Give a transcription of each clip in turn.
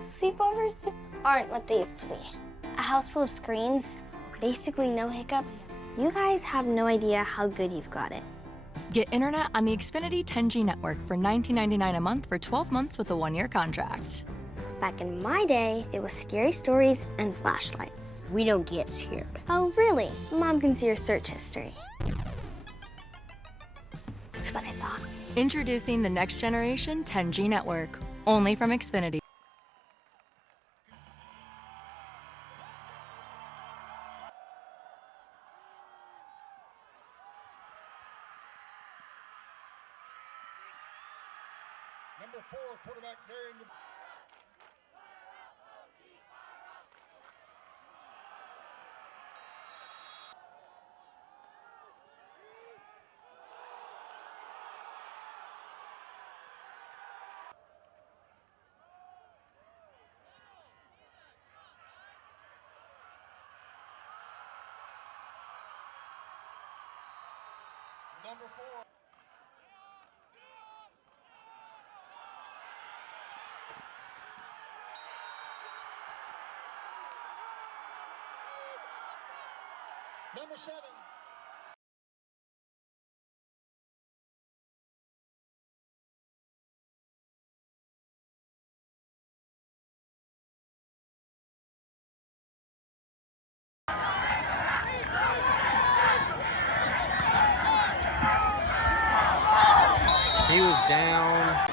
Sleepovers just aren't what they used to be. A house full of screens, basically no hiccups. You guys have no idea how good you've got it. Get internet on the Xfinity 10G network for $19.99 a month for 12 months with a 1-year contract. Back in my day, it was scary stories and flashlights. We don't get scared. Oh, really? Mom can see your search history. That's what I thought. Introducing the next generation 10G network, only from Xfinity. Number 4, quarterback Darian. Number 4. Number 7. He was down.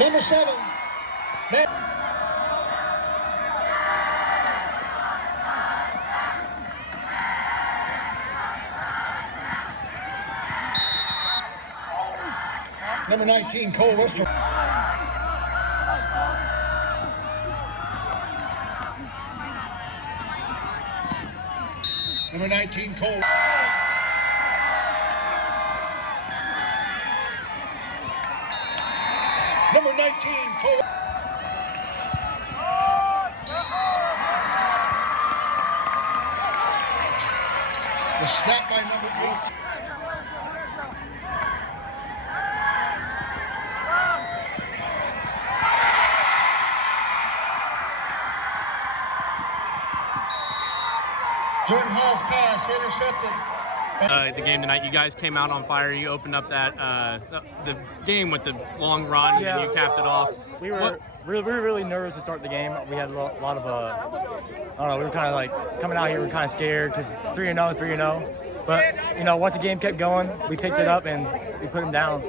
Number 7. Number 19, Cole Wester. Number 19, Cole. Number 19, Cole. The snap by number 8. Jordan Hall's pass intercepted. The game tonight, you guys came out on fire. You opened up that the game with the long run, and you capped it off. We were really nervous to start the game. We had a lot of I don't know. We were kind of like coming out here. We were kind of scared because 3-0, 3-0. But once the game kept going, we picked it up and we put them down.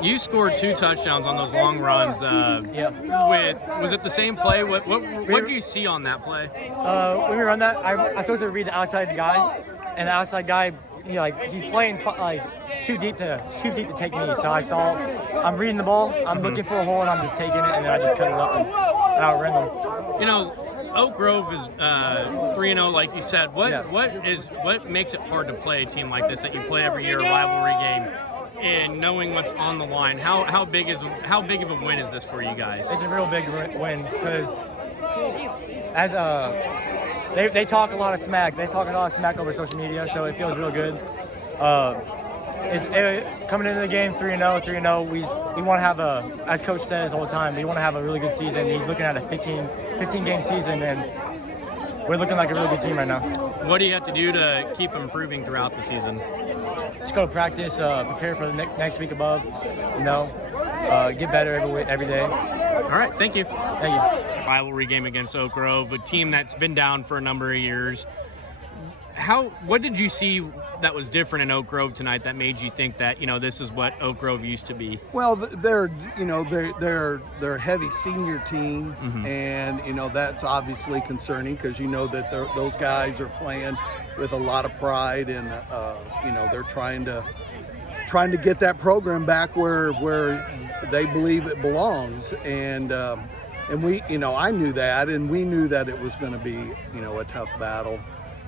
You scored 2 touchdowns on those long runs. Was it the same play? What did you see on that play? When we run that, I'm supposed to read the outside guy, and the outside guy, he's playing too deep to take me. So I'm reading the ball, I'm looking for a hole, and I'm just taking it, and then I just cut it up and outran them. Oak Grove is 3-0, like you said. What makes it hard to play a team like this that you play every year, a rivalry game? And knowing what's on the line, how big of a win is this for you guys? It's a real big win because as they talk a lot of smack. They talk a lot of smack over social media, so it feels real good. Coming into the game 3-0. We want to have as Coach says all the time, we want to have a really good season. He's looking at a 15 game season, and we're looking like a really good team right now. What do you have to do to keep improving throughout the season? Just go to practice, prepare for the next week above, get better every day. All right, thank you. Thank you. Rivalry game against Oak Grove, a team that's been down for a number of years. What did you see that was different in Oak Grove tonight that made you think that this is what Oak Grove used to be? Well, they're a heavy senior team, and that's obviously concerning because that those guys are playing with a lot of pride, and they're trying to get that program back where they believe it belongs, and we I knew that, and we knew that it was going to be a tough battle.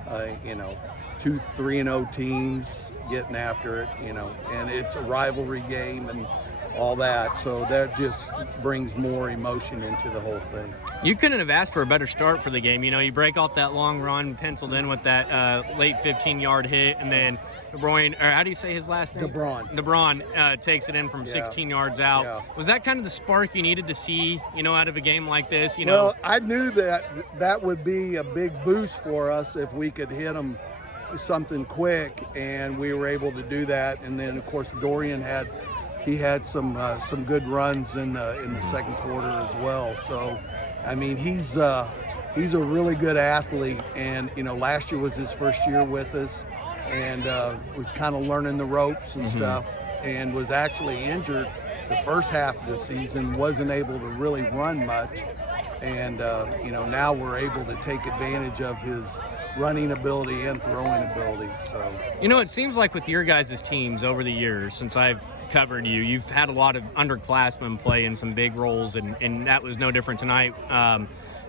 2 3-0 teams getting after it, and it's a rivalry game, all that. So that just brings more emotion into the whole thing. You couldn't have asked for a better start for the game. You know, you break off that long run, penciled in with that late 15-yard hit, and then De Bruyne, or how do you say his last name? De Bruyne takes it in from 16 yards out. Yeah. Was that kind of the spark you needed to see, you know, out of a game like this? You know, Well, I knew that would be a big boost for us if we could hit them something quick, and we were able to do that. And then, of course, Dorian had some good runs in the second quarter as well. So, I mean, he's a really good athlete, and you know, last year was his first year with us, and was kind of learning the ropes and stuff, and was actually injured the first half of the season, wasn't able to really run much, and you know, now we're able to take advantage of his running ability and throwing ability. So, you know, it seems like with your guys' teams over the years, since I've covered you, you've had a lot of underclassmen play in some big roles, and that was no different tonight.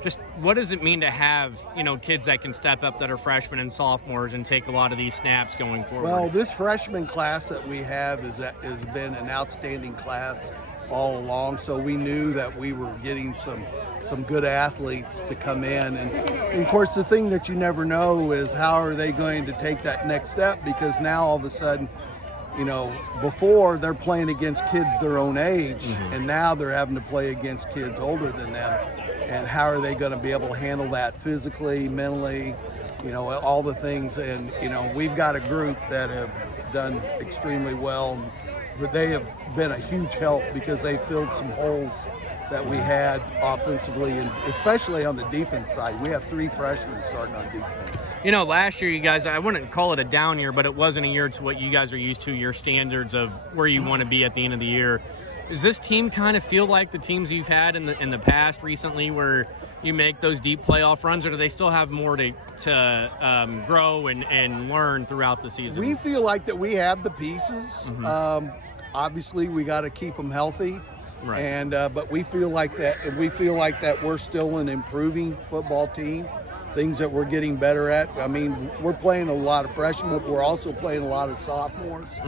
Just what does it mean to have, you know, kids that can step up that are freshmen and sophomores and take a lot of these snaps going forward? Well, this freshman class that we have has been an outstanding class all along, so we knew that we were getting some good athletes to come in, and of course the thing that you never know is how are they going to take that next step, because now all of a sudden, you know, before they're playing against kids their own age, and now they're having to play against kids older than them. And how are they going to be able to handle that physically, mentally, you know, all the things. And, you know, we've got a group that have done extremely well, but they have been a huge help because they filled some holes that we had offensively, and especially on the defense side. We have 3 freshmen starting on defense. You know, last year you guys, I wouldn't call it a down year, but it wasn't a year to what you guys are used to, your standards of where you want to be at the end of the year. Does this team kind of feel like the teams you've had in the past recently, where you make those deep playoff runs, or do they still have more to grow and learn throughout the season? We feel like that we have the pieces. Obviously, we got to keep them healthy. Right. And but we feel like that we're still an improving football team. Things that we're getting better at. I mean, we're playing a lot of freshmen, but we're also playing a lot of sophomores.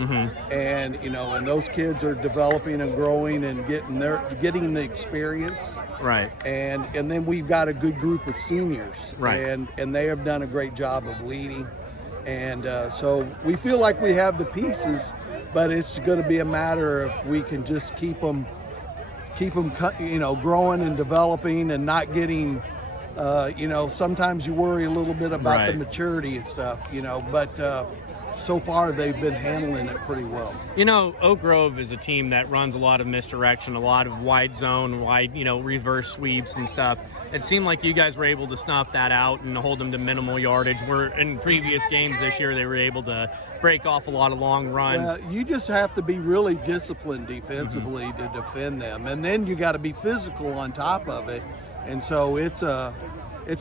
And you know, and those kids are developing and growing and getting the experience. Right. And then we've got a good group of seniors. Right. And they have done a great job of leading. And so we feel like we have the pieces, but it's going to be a matter of we can just keep them, you know, growing and developing and not getting. You know, sometimes you worry a little bit about the maturity and stuff, you know, but so far they've been handling it pretty well. You know, Oak Grove is a team that runs a lot of misdirection, a lot of wide zone, you know, reverse sweeps and stuff. It seemed like you guys were able to snuff that out and hold them to minimal yardage, where in previous games this year they were able to break off a lot of long runs. Well, you just have to be really disciplined defensively to defend them, and then you got to be physical on top of it. And so it's a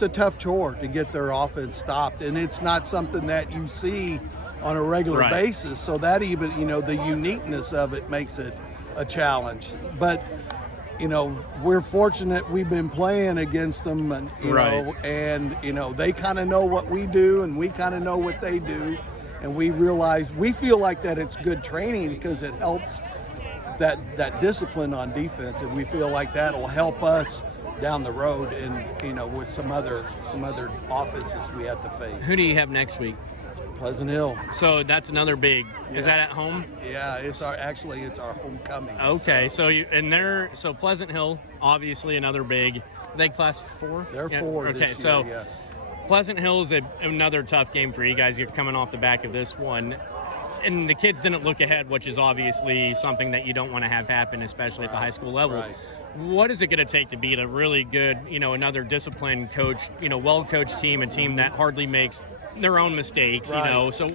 tough chore to get their offense stopped, and it's not something that you see on a regular basis. So that even, you know, the uniqueness of it makes it a challenge. But, you know, we're fortunate we've been playing against them, and you know, and you know, they kind of know what we do, and we kind of know what they do, and we feel like that it's good training because it helps that discipline on defense, and we feel like that'll help us down the road, and you know, with some other offenses we have to face. Who do you have next week? Pleasant Hill. So that's another big. Is that at home? Yeah, it's our homecoming. Okay, so Pleasant Hill, obviously another big. Are they class 4? They're 4 Okay, this year, so yes. Pleasant Hill is another tough game for you guys. You're coming off the back of this one. And the kids didn't look ahead, which is obviously something that you don't want to have happen, especially at the high school level. Right. What is it going to take to beat a really good, you know, another disciplined coach, you know, well-coached team, a team that hardly makes their own mistakes, you know? So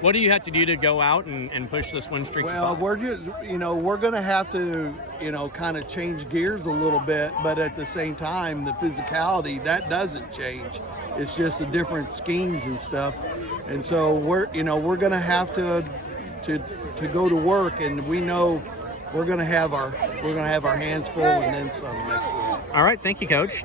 what do you have to do to go out and push this win streak? Well, we're going to have to, you know, kind of change gears a little bit, but at the same time, the physicality, that doesn't change. It's just the different schemes and stuff. And so we're going to have to go to work, and we know we're going to have our hands full and then some next week. All right, thank you, Coach.